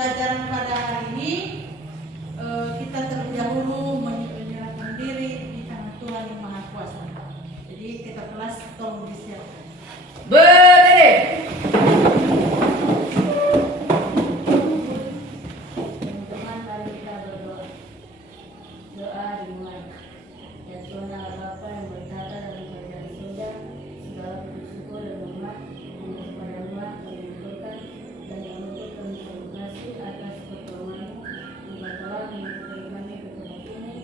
pembelajaran pada hari ini kita terlebih dahulu menyerahkan diri di tangan Tuhan yang Maha Kuasa. Jadi kita kelas tolong disiapkan. Berdiri. Teman-teman, mari kita berdoa. Doa dimulai. Ya Tuhan Allah Bapa yang bertata dalam kerajaan surga, segala puji syukur dan hormat hanya kepada-Mu kami berikan dan menuntut kami terima kasih atas pertolongan-Mu yang telah menyertai kami ke tempat ini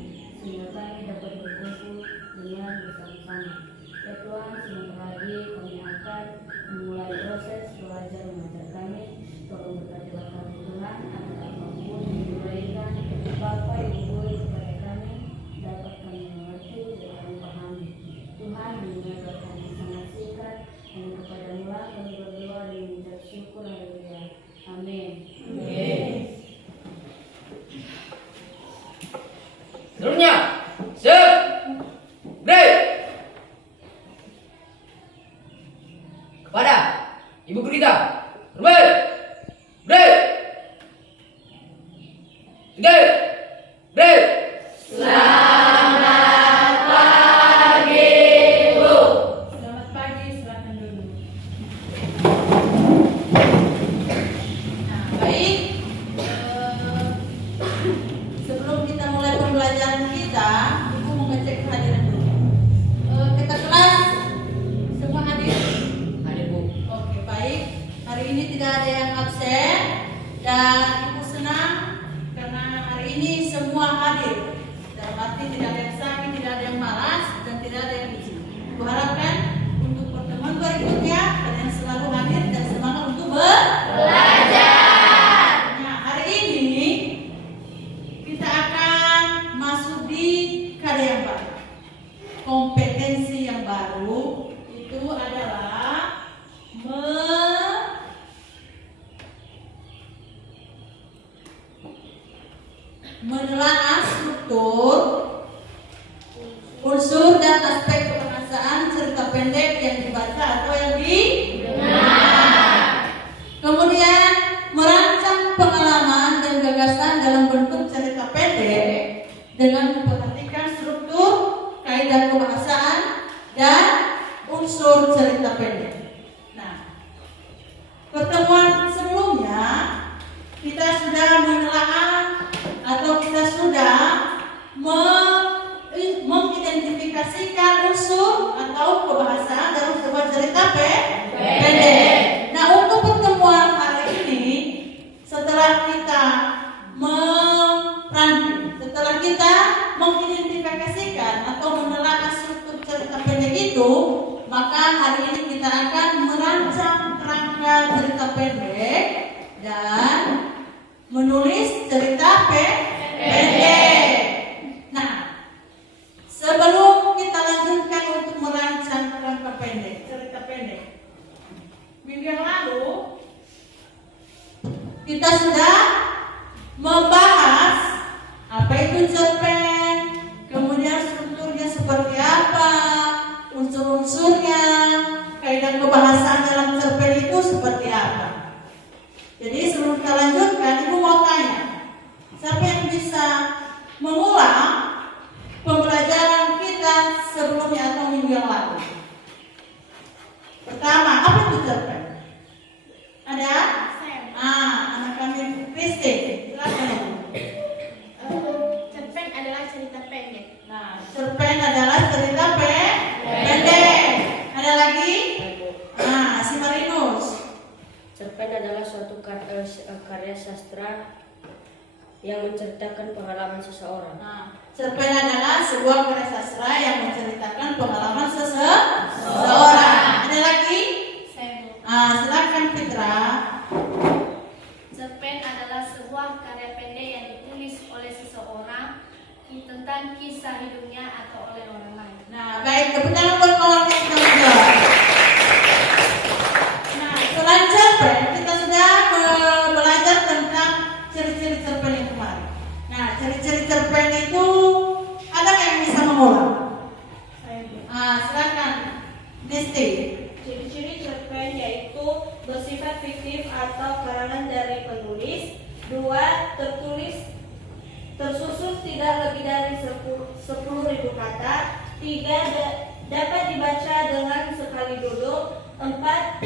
sehingga kami dapat berkumpul dengan bersama-sama. Ya Tuhan, sebentar lagi kami akan memulai proses belajar mengajar kami. Tolong berkatilah kami Tuhan, agar apapun yang diberikan Bapak Ibu kepada kami dapat kami mengerti dan kami pahami. Tuhan, mendengar kami sangat singkat, hanya kepada-Mu lah kami berdoa dan mengucap syukur. Haleluya. Amin. Amin. Seluruhnya, siap, break. Kepada Ibu Gurita, break, break, break, break. Selamat pagi, Bu. Selamat pagi, silakan dulu. Nah, baik. Sebelum kita mulai pembelajaran kita, Ibu mau ngecek kehadiran dulu. Kita kelas semua hadir? Hadir, Bu. Oke, baik. Hari ini tidak ada yang absen dan Ibu senang karena hari ini semua hadir. Dalam arti tidak ada yang sakit, tidak ada yang malas, dan tidak ada yang izin. Ibu harapkan untuk pertemuan berikutnya kalian selalu hadir dan semangat untuk belajar. Nah, hari ini kita akan masuk di kada yang baru. Kompetensi yang baru itu adalah menelaah struktur, unsur dan aspek kebahasaan cerita pendek yang dibaca atau yang didengar. Kemudian merancang pengalaman dan gagasan dalam bentuk cerita pendek dengan memperhatikan struktur, kaidah kebahasaan dan unsur cerita pendek. Nah, pertemuan sebelumnya kita sudah menelaah atau kita sudah mengidentifikasikan unsur atau kebahasaan dalam sebuah cerita pendek. Nah, untuk pertemuan hari ini, setelah kita mengidentifikasikan atau menelaah struktur cerita pendek itu, maka hari ini kita akan merancang kerangka cerita pendek dan menulis cerita pendek. Nah, sebelum kita lanjutkan untuk merancang kerangka pendek, cerita pendek, minggu yang lalu kita sudah membahas apa itu cerpen, kemudian strukturnya seperti apa, unsur-unsurnya, kaidah kebahasaan dalam cerpen itu seperti apa. Jadi sebelum kita lanjutkan, Ibu mau tanya, siapa yang bisa mengulang pembelajaran kita sebelumnya atau minggu yang lalu? Pertama, apa itu cerpen? Ada? Anak kami Kristi, silakan. Cerpen adalah cerita pendek. Nah, cerpen adalah cerita pendek. Ada lagi? Nah, si Marinus. Cerpen adalah suatu karya sastra yang menceritakan pengalaman seseorang. Nah, cerpen adalah sebuah karya sastra yang menceritakan pengalaman seseorang. Ada lagi? Silakan Fitra. Cerpen adalah sebuah karya pendek yang ditulis oleh seseorang tentang kisah hidupnya atau oleh orang lain. Nah, baik, tepuk tangan buat kawan yang kita menjawab. Nah, selain cerpen, kita sudah belajar tentang ciri-ciri cerpen yang kemarin. Nah, ciri-ciri cerpen itu ada yang bisa mengulang? Silakan, Desti. Ciri-ciri cerpen yaitu bersifat fiktif atau karangan dari penulis, 10.000 kata. 3. Dapat dibaca dengan sekali duduk. 4.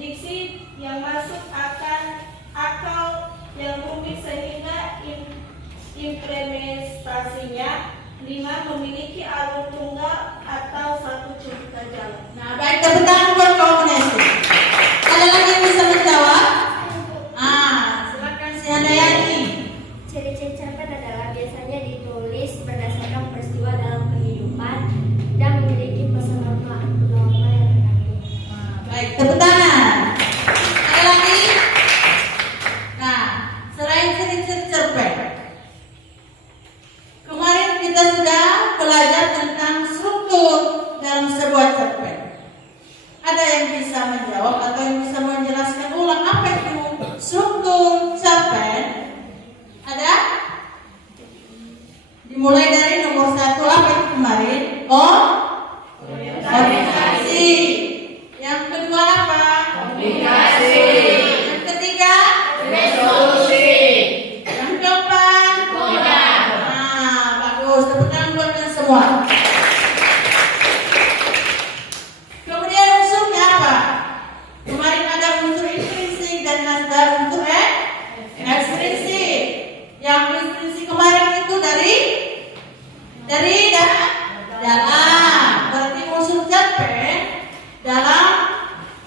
Diksi yang masuk akal yang rumit sehingga implementasinya. 5. Memiliki alur tunggal atau satu cerita jalan. Nah, baik, tepuk tangan buat kombinasi. Ada lagi yang bisa menjawab? Silakan si Handayani. Ciri-ciri cerpen adalah biasanya ditulis berdasarkan peristiwa dalam kehidupan dan memiliki pesan norma yang terkandung. Baik, tepuk tangan. Ada lagi? Nah, selain ciri-ciri cerpen, kemarin kita sudah belajar tentang struktur dalam sebuah cerpen. Ada yang bisa menjawab atau yang bisa menjelaskan ulang apa itu struktur cerpen? Ada? Dimulai dari nomor 1, apa itu kemarin? Orientasi. Yang kedua apa? Komunikasi. Yang ketiga? Resolusi. Yang keempat? Modal. Bagus. Tepuk tangan buat kalian semua. Kemudian unsurnya apa? Kemarin ada unsur intrinsik dan ada unsur ekstrinsik. Yang intrinsik kemarin itu dari dalam. Berarti unsur cerpen dalam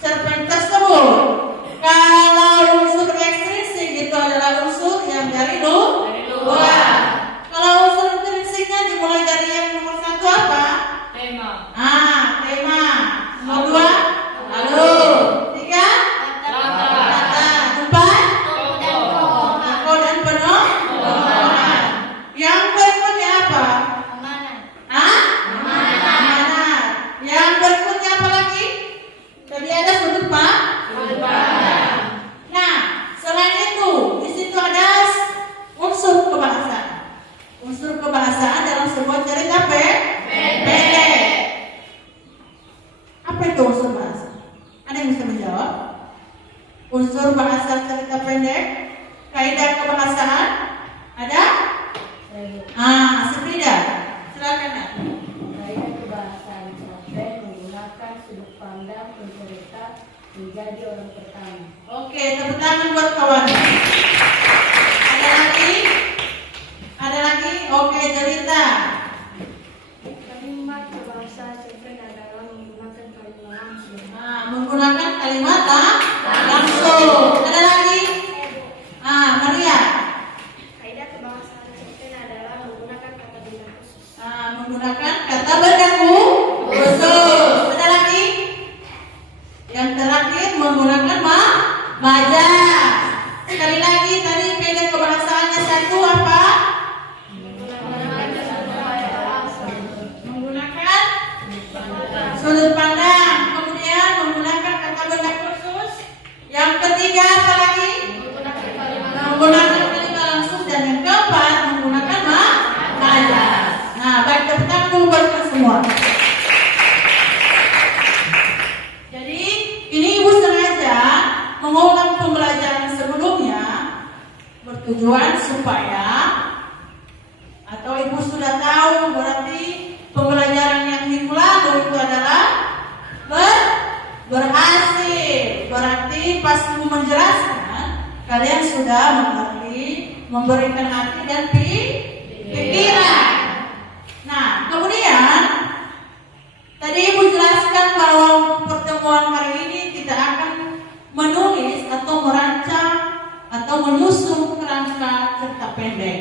cerpen tersebut. Kalau unsur ekstrinsik itu adalah unsur yang dari luar. Kalau unsur intrinsiknya dimulai dari yang nomor 1 apa? Tema. Tema. Nomor 2 alur. 3 kata. 4 tokoh dan penuh. Yang berikutnya apa? Amanat. Yang berikutnya apa lagi? Tadi ada sudut pandang. Nah, selain itu, di situ ada unsur kebahasaan. Unsur kebahasaan dalam sebuah cerita pendek. Apa itu unsur bahasa? Ada yang bisa menjawab? Unsur bahasa cerita pendek, kaidah kebahasaan, ada? Frida, silakan. Nak. Kaidah kebahasaan cerpen menggunakan sudut pandang pencerita menjadi orang pertama. Oke, tepuk tangan buat kawan. Ada lagi? Oke, cerita. Kalimat berbahasa cerpen adalah menggunakan kalimat langsung. Menggunakan kalimat langsung. Ada lagi? Maria. Kaidah kebahasaan cerpen adalah menggunakan kata benda khusus. Menggunakan kata benda khusus. Ada lagi? Yang terakhir menggunakan majas. Sekali lagi tadi kaidah kebahasaannya 1 apa? Menggunakan sudut pandang. Kemudian menggunakan kata benda khusus. Yang ketiga apa lagi? Menggunakan kalimat langsung. Dan yang keempat menggunakan majas. Nah, baik, tepuk tangan dulu buat kalian semua. Jadi ini ibu sengaja mengulang pembelajaran sebelumnya bertujuan supaya, atau ibu sudah tahu berarti pembelajaran yang minggu lalu itu adalah berhasil. Berarti pas ibu menjelaskan kalian sudah mengerti, memberikan hati dan pikiran. Nah, kemudian tadi ibu jelaskan bahwa pertemuan hari ini kita akan menulis atau merancang atau menyusun kerangka cerita pendek.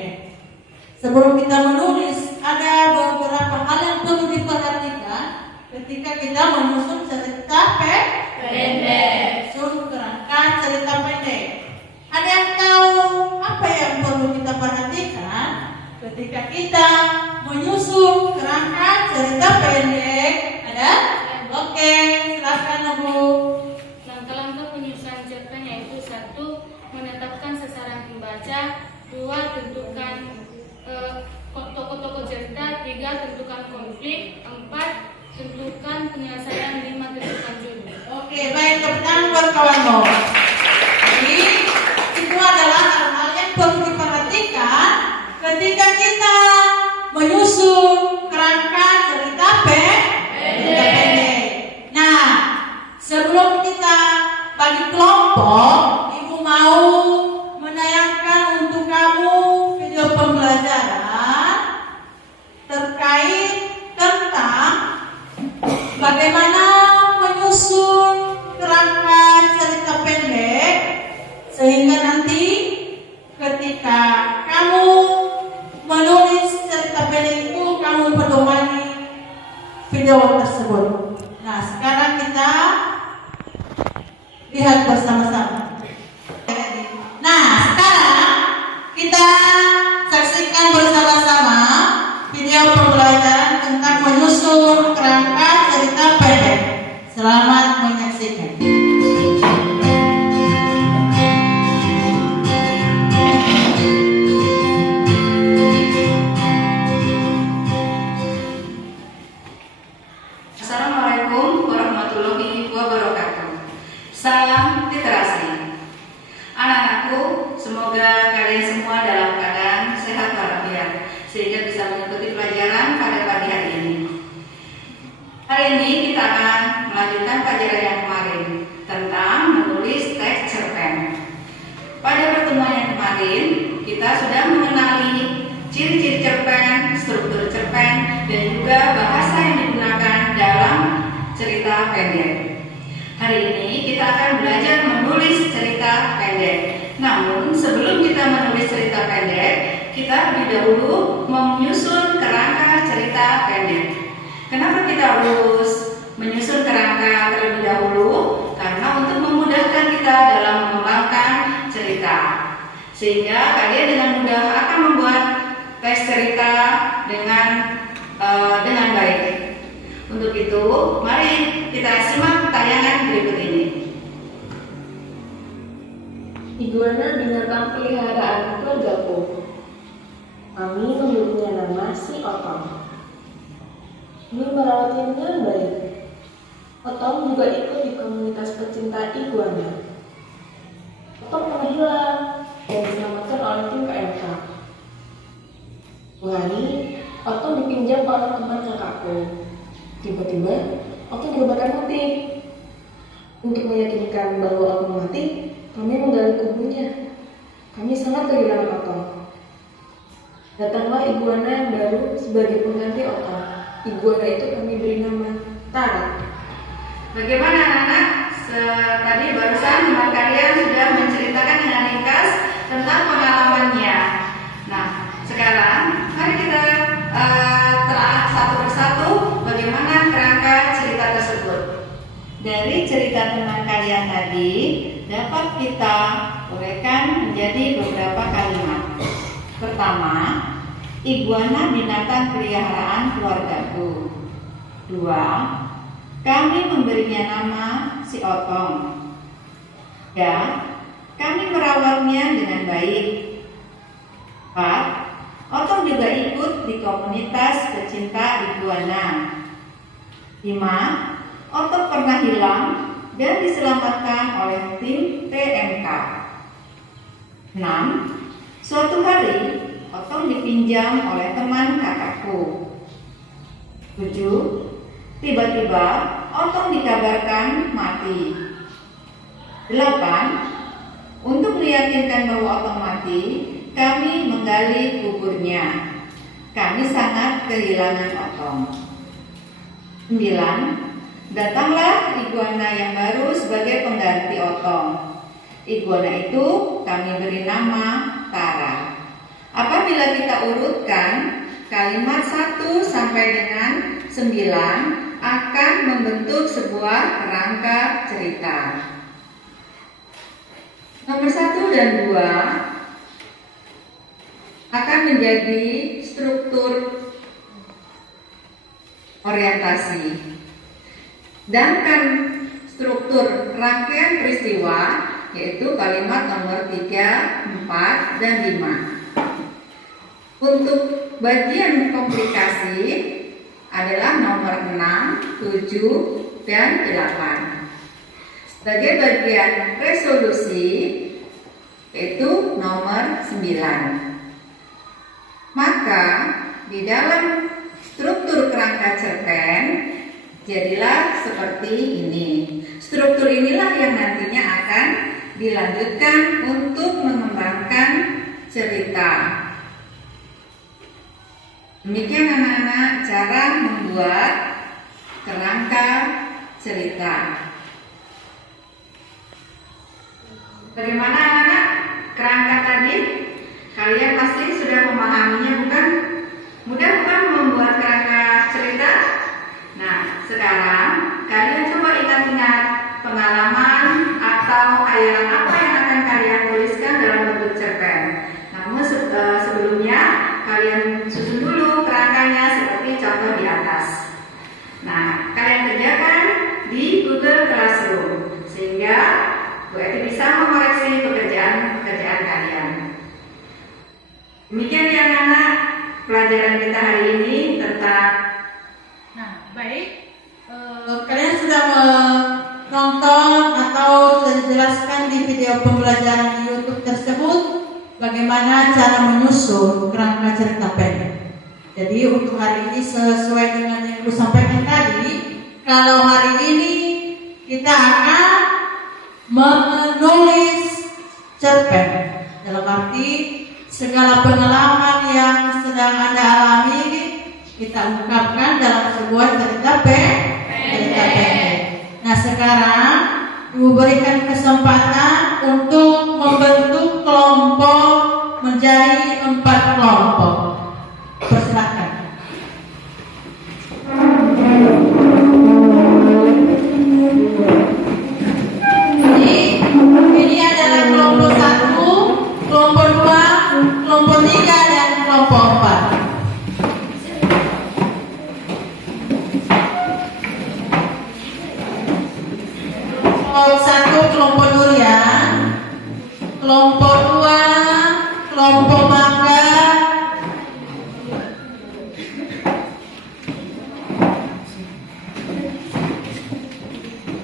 Sebelum kita menulis, ada beberapa hal yang perlu diperhatikan ketika kita menyusun cerita pendek. Susun kerangka cerita pendek. Ada yang tahu apa yang perlu kita perhatikan ketika kita menyusun kerangka cerita pendek? Ada? Oke, silakan Bu. Langkah-langkah penyusunan cerpen yaitu 1. Menetapkan sasaran pembaca. 2. Tentukan tokoh-tokoh cerita. 3. Tentukan konflik. 4. Tentukan penyelesaian. 5. Tentukan judul. Oke, baik, tepuk tangan buat kawanmu. Jadi, itu adalah hal-hal yang perlu diperhatikan ketika kita menyusun kerangka cerita pendek. Nah, sebelum kita bagi kelompok, Ibu mau menayangkan untuk kamu video pembelajaran terkait tentang bagaimana menyusun kerangka cerita pendek sehingga nanti ketika kamu menulis cerita pendek itu kamu pedomani video tersebut. Nah, sekarang kita lihat bersama-sama. Nah, sekarang kita saksikan bersama-sama video pembelajaran tentang menyusun kerangka cerita pendek. Selamat menyaksikan. Assalamualaikum warahmatullahi wabarakatuh. Salam literasi. Anak-anakku, semoga kalian semua dalam keadaan sehat walafiat sehingga bisa mengikuti pelajaran pada pagi hari ini. Hari ini kita akan melanjutkan pelajaran yang kemarin tentang menulis teks cerpen. Pada pertemuan yang kemarin, kita sudah mengenali ciri-ciri cerpen, struktur cerpen, dan juga bahasa yang digunakan dalam cerita pendek. Hari ini kita akan belajar menulis cerita pendek. Namun sebelum kita menulis cerita pendek, kita lebih dahulu menyusun kerangka cerita pendek. Kenapa kita harus menyusun kerangka terlebih dahulu? Karena untuk memudahkan kita dalam mengembangkan cerita, sehingga kalian dengan mudah akan membuat teks cerita dengan baik. Untuk itu, mari kita simak tayangan berikut ini. Iguana binatang peliharaan keluargaku. Kami memberinya nama si Otong. Kami merawatnya dengan baik. Otong juga ikut di komunitas pecinta iguana. Otong pernah hilang dan diselamatkan oleh tim KMK. Hari, Otong dipinjam oleh teman kakakku. Tiba-tiba, Otong dikabarkan mati. Untuk meyakinkan bahwa Otong mati, kami menggali kubunya. Kami sangat kehilangan Otong. Datanglah iguana yang baru sebagai pengganti Otong. Iguana itu kami beri nama Tara. Bagaimana anak-anak? Tadi barusan teman kalian sudah menceritakan dengan ringkas tentang pengalamannya. Nah, sekarang mari kita telah satu persatu bagaimana kerangka cerita tersebut. Dari cerita teman kalian tadi dapat kita uraikan menjadi beberapa kalimat. Pertama, iguana binatang peliharaan keluargaku. 2, kami memberinya nama si Otong. 3, kami merawatnya dengan baik. 4, Otong juga ikut di komunitas pecinta iguana. 5, Otong pernah hilang dan diselamatkan oleh tim TMK. 6, suatu hari Otong dipinjam oleh teman kakakku. 7, tiba-tiba Otong dikabarkan mati. 8, untuk meyakinkan bahwa Otong mati, kami menggali kuburnya. Kami sangat kehilangan Otong. 9, datanglah iguana yang baru sebagai pengganti Otong. Iguana itu kami beri nama Tara. Apabila kita urutkan, kalimat 1 sampai dengan 9 akan membentuk sebuah kerangka cerita. Nomor 1 dan 2 akan menjadi struktur orientasi. Sedangkan struktur rangkaian peristiwa yaitu kalimat nomor 3, 4, dan 5. Untuk bagian komplikasi adalah nomor 6, 7, dan 8. Sebagai bagian resolusi yaitu nomor 9. Maka di dalam struktur kerangka cerpen jadilah seperti ini. Struktur inilah yang nantinya akan dilanjutkan untuk mengembangkan cerita. Demikian anak-anak cara membuat kerangka cerita. Bagaimana anak-anak kerangka tadi? Kalian pasti sudah memahaminya, bukan? Mudah bukan membuat kerangka cerita? Nah, sekarang kalian coba ingat-ingat pengalaman atau khayalan apa yang akan kalian tuliskan dalam bentuk cerpen. Namun sebelumnya kalian susun dulu kerangkanya seperti contoh di atas. Nah, kalian kerjakan di Google Classroom sehingga Bu Eti bisa mengoreksi pekerjaan kalian. Demikian ya anak-anak pelajaran kita hari ini tentang. Nah, baik. Kalian sudah menonton atau sudah dijelaskan di video pembelajaran di YouTube tersebut bagaimana cara menyusun kerangka cerita pendek. Jadi untuk hari ini sesuai dengan yang aku sampaikan tadi, kalau hari ini kita akan menulis cerpen, dalam arti segala pengalaman yang sedang Anda alami kita ungkapkan dalam sebuah cerita pendek. Nah, sekarang Ibu berikan kesempatan untuk membentuk kelompok menjadi 4 kelompok. Persilakan. Ini adalah kelompok 1, kelompok 2, kelompok 3 dan kelompok 4. Kelompok 1 kelompok durian, kelompok 2 kelompok mangga,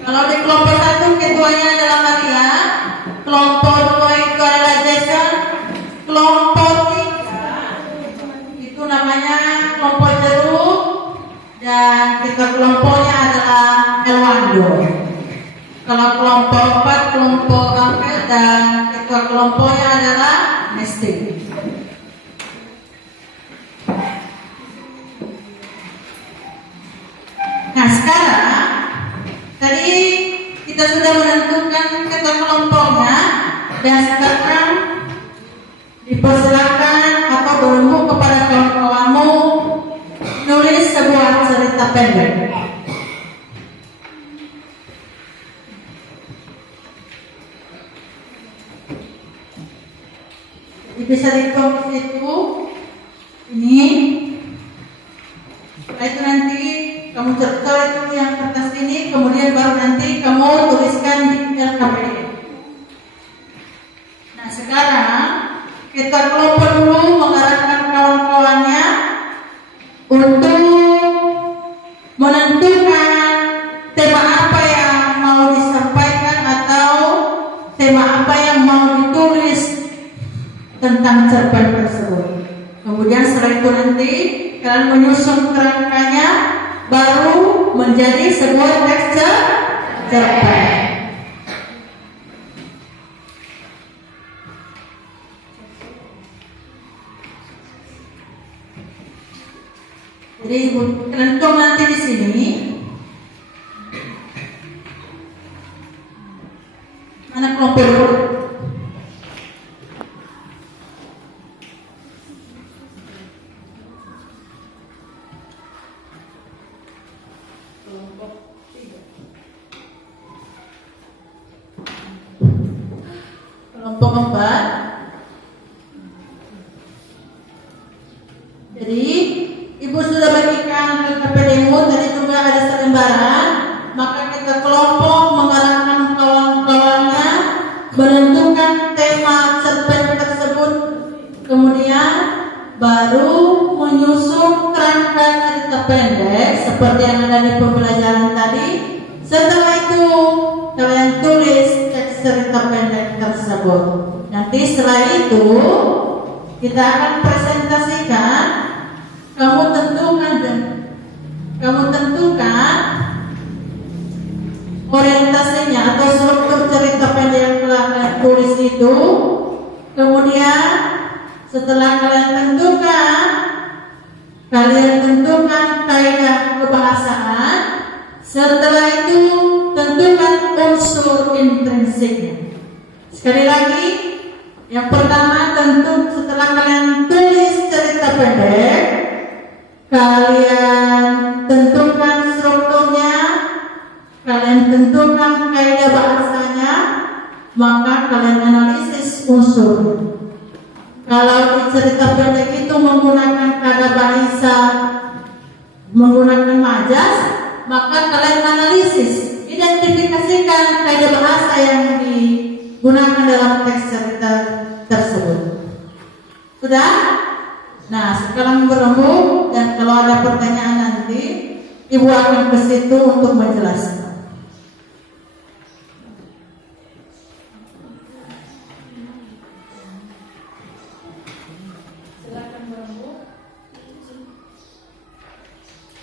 kalau di kelompok 1 ketuanya adalah Maria, kelompok 2 itu adalah Jason, kelompok 3 itu namanya kelompok jeruk, dan ketua kelompoknya adalah Elwando. Kalau kelompok 4 kelompok Amel dan ketua kelompoknya adalah Nesti. Nah, sekarang tadi kita sudah menentukan ketua kelompoknya dan sekarang dipersilakan atau berumbu kepada kawan-kawanmu nulis sebuah cerita pendek. Bisa ditulis itu ini, setelah itu nanti kamu cetak itu yang kertas ini, kemudian baru nanti kamu tuliskan di LKPD. Nah, sekarang kita kelompok dulu mengarahkan kawan-kawannya untuk menentukan tema apa yang mau disampaikan atau tema apa yang mau ditulis tentang cerpen tersebut. Kemudian setelah itu nanti kalian menyusun kerangkanya baru menjadi sebuah teks cerpen. Jadi tentu nanti di sini mana kelompok dulu? Kelompok 4. Jadi Ibu sudah bagikan ke KPD-mu, tadi juga ada selembaran. Maka kita kelompok mengarahkan kawan-kawannya menentukan tema cerpen tersebut, kemudian baru menyusun kerangka cerita pendek seperti yang ada di pembelajaran tadi. Setelah itu kalian tulis teks cerita pendek tersebut. Nanti setelah itu kita akan presentasikan kamu tentukan orientasinya atau struktur cerita pendek yang telah kalian tulis itu. Kemudian setelah kalian tentukan kaidah kebahasaan. Setelah itu tentukan unsur intrinsiknya. Sekali lagi, yang pertama tentu setelah kalian tulis cerita pendek, kalian tentukan strukturnya, kalian tentukan kaidah bahasanya, maka kalian analisis unsurnya. Kalau di cerita pendek itu menggunakan kata bahasa, menggunakan majas, maka kalian analisis, identifikasikan kaidah bahasa yang digunakan dalam teks cerita tersebut. Sudah? Nah, sekarang berembuk, dan kalau ada pertanyaan nanti Ibu akan ke situ untuk menjelaskan. Silakan berembuk.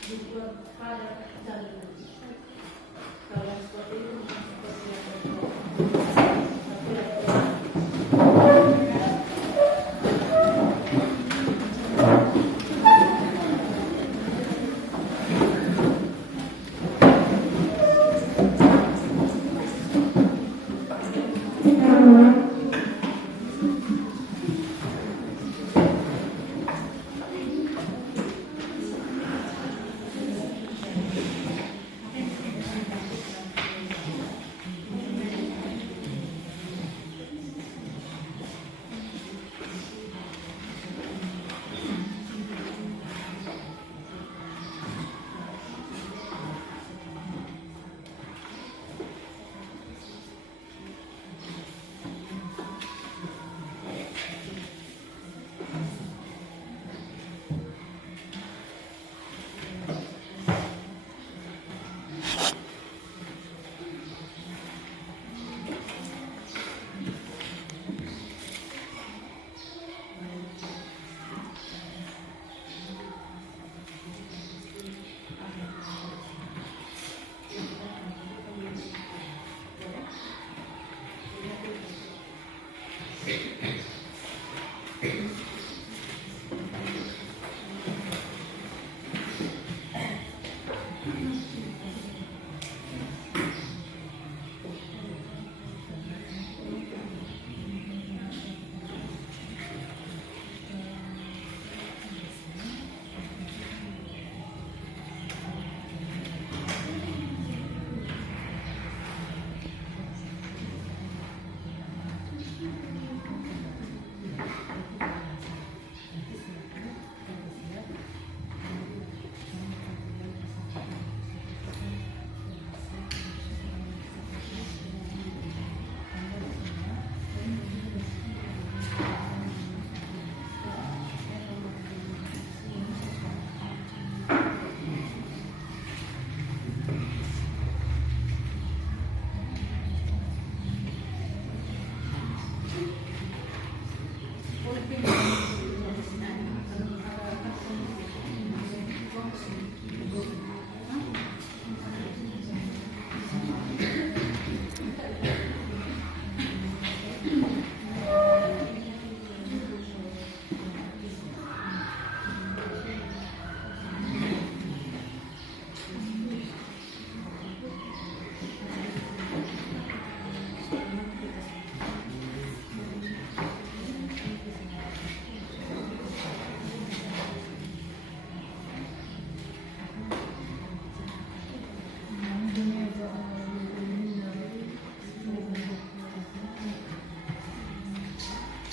Dibuat pada jalur. Kalau seperti itu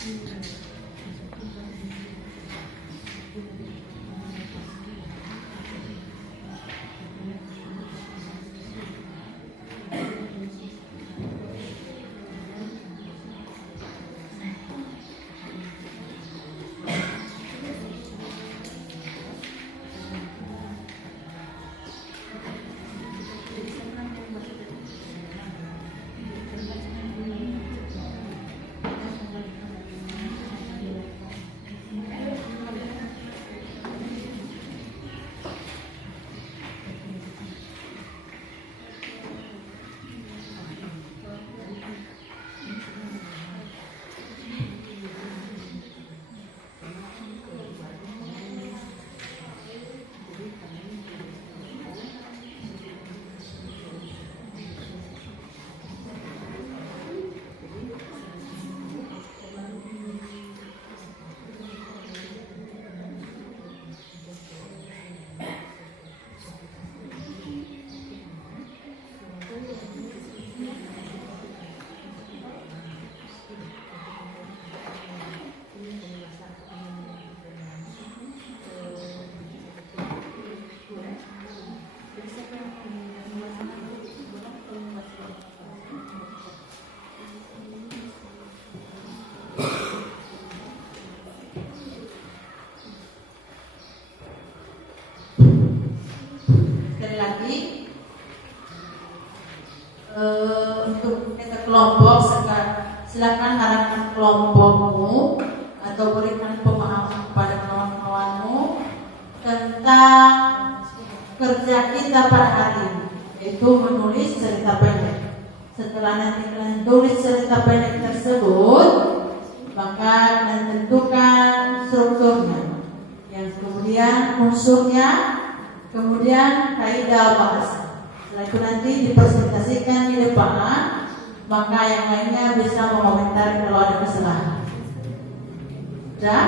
bukan seperti yang sekali lagi untuk kita kelompok, silakan arahkan kelompokmu atau berikan pemahaman kepada kawan-kawanmu tentang kerja kita pada hari ini, yaitu menulis cerita pendek. Setelah nanti kalian tulis cerita pendek tersebut, maka kalian tentukan strukturnya, yang kemudian unsurnya, kemudian kaidah bahasa. Setelah itu nanti dipresentasikan di depan, maka yang lainnya bisa mengomentari kalau ada kesalahan. Dan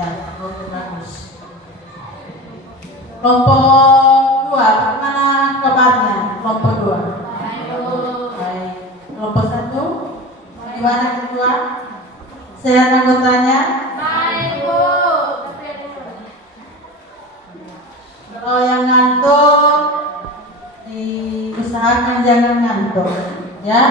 Ya, bagus. Kelompok 2, bagaimana kabarnya? Kelompok 2. Baik. Kelompok 1, gimana ketua? Sehat anggotanya? Baik, Bu. Kalau yang ngantuk, diusahakan jangan ngantuk, ya.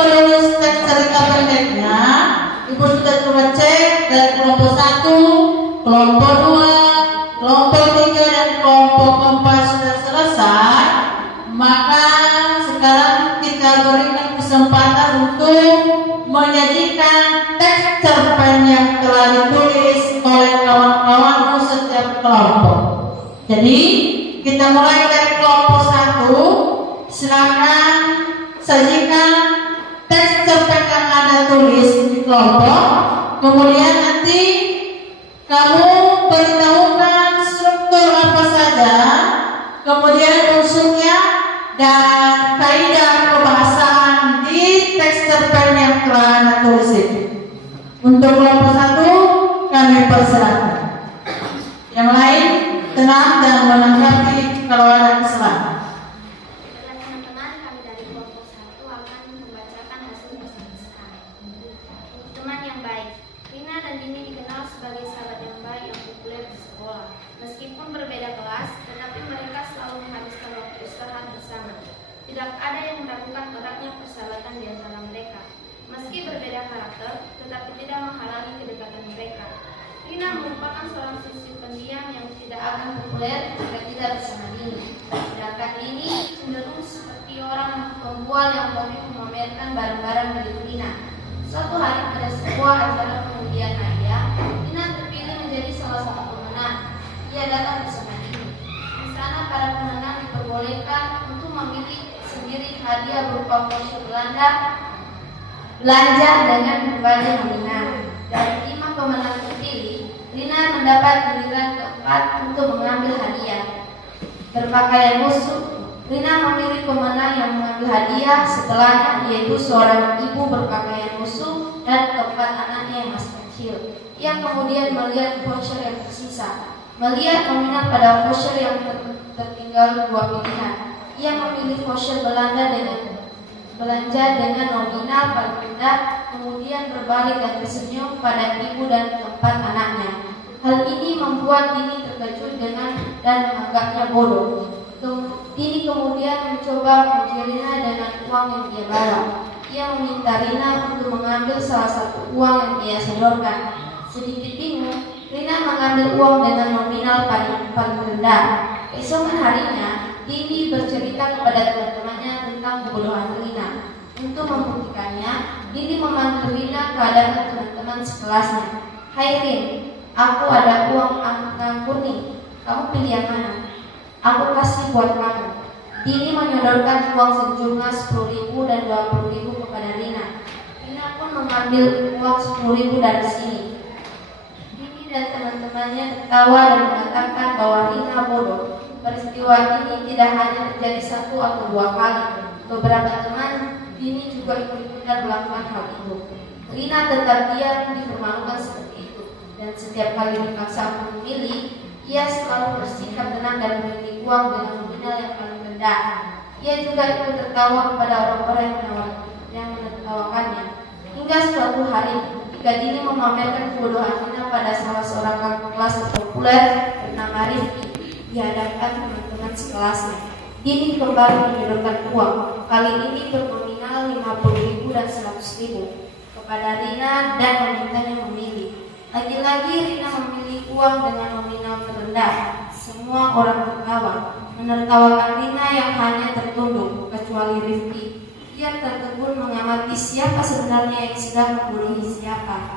menulis teks cerita pendeknya, Ibu sudah coba cek dari kelompok 1, kelompok 2, kelompok 3 dan kelompok 4 sudah selesai. Maka sekarang kita berikan kesempatan untuk menyajikan teks cerpen yang telah ditulis oleh kawan-kawanmu setiap kelompok. Jadi kita mulai dari kelompok 1. Silakan sajikan teks cerpen yang Anda tulis di kelompok. Kemudian nanti kamu beritahukan struktur apa saja, kemudian unsurnya dan kaidah pembahasan di teks cerpen yang telah Anda tulis itu. Untuk kelompok 1 kami persilakan. Yang lain tenang dan menanggapi kalau ada kesalahan. Baiklah teman-teman, kami dari kelompok 1 akan membacakan hasil persiapan. Teman yang baik, Rina dan Dini dikenal sebagai sahabat yang baik yang populer di sekolah. Meskipun berbeda kelas, tetapi mereka selalu menghabiskan waktu istirahat bersama. Tidak ada yang meragukan eratnya persahabatan di antara mereka. Meski berbeda karakter, tetapi tidak menghalangi kedekatan mereka. Rina merupakan seorang siswi pendiam yang tidak akan populer jika tidak bersama Dini. Sedangkan Dini cenderung seperti orang pembual yang hobi memamerkan barang-barang milik Rina. Suatu hari pada sebuah acara pengundian hadiah, Rina terpilih menjadi salah satu pemenang. Ia datang bersama Dini. Di sana para pemenang diperbolehkan untuk memilih sendiri hadiah berupa voucher belanja dengan berbagai nominal. Dari 5 pemenang terpilih, Rina mendapat giliran keempat untuk mengambil hadiah. Berpakaian musuh, Rina memilih pemenang yang mengambil hadiah setelahnya, yaitu seorang ibu berpakaian musuh dan keempat anaknya yang masih kecil. Ia kemudian melihat voucher yang tersisa. Melihat nominal pada voucher yang tertinggal 2 pilihan, ia memilih voucher belanja dengan nominal paling rendah, kemudian berbalik dan tersenyum pada ibu dan keempat anaknya. Hal ini membuat Dini terkejut dan menganggapnya bodoh. Dini kemudian mencoba menguji Rina dengan uang yang dia bawa. Ia meminta Rina untuk mengambil salah satu uang yang dia sodorkan. Sedikit bingung, Rina mengambil uang dengan nominal paling rendah. Keesokan harinya, Dini bercerita kepada teman-temannya tentang kebodohan Rina. Untuk membuktikannya, Dini memanggil Rina ke hadapan teman-teman sekelasnya. "Hai Rin, aku ada uang nganggur nih. Kamu pilih yang mana? Aku kasih buat kamu." Dini menyodorkan uang sejumlah 10.000 dan 20.000 kepada Rina. Rina pun mengambil uang 10.000 dari sini. Dini dan teman-temannya tertawa dan mengatakan bahwa Rina bodoh. Peristiwa ini tidak hanya terjadi 1 atau 2 kali. Beberapa teman Dini juga ikut-ikutan melakukan hal itu. Rina tetap diam, dipermalukan seperti itu, dan setiap kali dipaksa untuk memilih, ia selalu bersikap tenang dan memilih uang dengan nominal yang paling rendah. Ia juga ikut tertawa kepada orang-orang yang menertawakannya. Hingga suatu hari, ketika Dini memamerkan kebodohan Rina pada salah seorang kakak kelas populer bernama Rifki di hadapan teman-teman sekelasnya, Dini kembali menyodorkan uang, kali ini bernominal 50.000 dan 100.000 kepada Rina dan memintanya memilih. Lagi-lagi Rina memilih uang dengan nominal terendah. Semua orang tertawa, menertawakan Rina yang hanya tertunduk, kecuali Rifki. Ia tertegun mengamati siapa sebenarnya yang sedang membodohi siapa.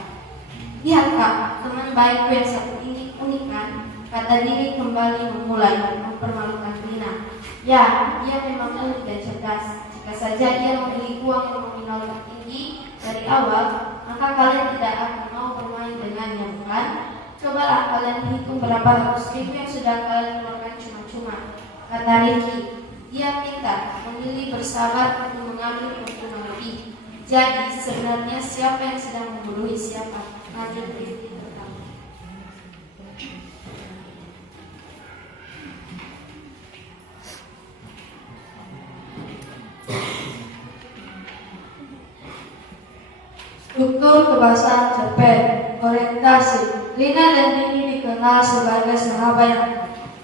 "Lihat Kak, teman baikku yang satu ini unik kan?" kata Dini kembali memulai mempermalukan Rina. "Ya, ia memang unik dan cerdas. Jika saja ia memilih uang yang nominal tertinggi dari awal, maka kalian tidak akan mau bermain dengannya, bukan? Cobalah kalian hitung berapa ratus ribu yang sudah kalian keluarkan cuma-cuma," kata Rifki. Dia minta memilih bersabar untuk mengambil keuntungan lebih. Jadi sebenarnya siapa yang sedang membodohi siapa? Lanjut Rifki pertama. Struktur kebahasaan cerpen. Orientasi. Rina dan Dini dikenal sebagai sahabat yang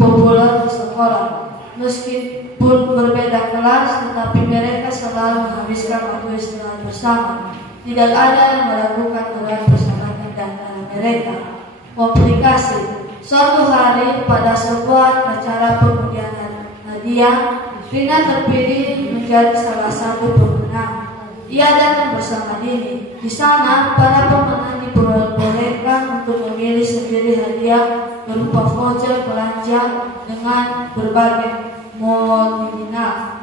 populer di sekolah. Meskipun berbeda kelas, tetapi mereka selalu menghabiskan waktu istirahat bersama. Tidak ada yang meragukan erat persahabatan di antara mereka. Komplikasi. Suatu hari pada sebuah acara pengundian hadiah, Rina terpilih menjadi salah satu pemenang. Ia datang bersama Dini. Di sana, para pemenang diperbolehkan untuk memilih sendiri hadiah berupa voucher belanja dengan berbagai nominal.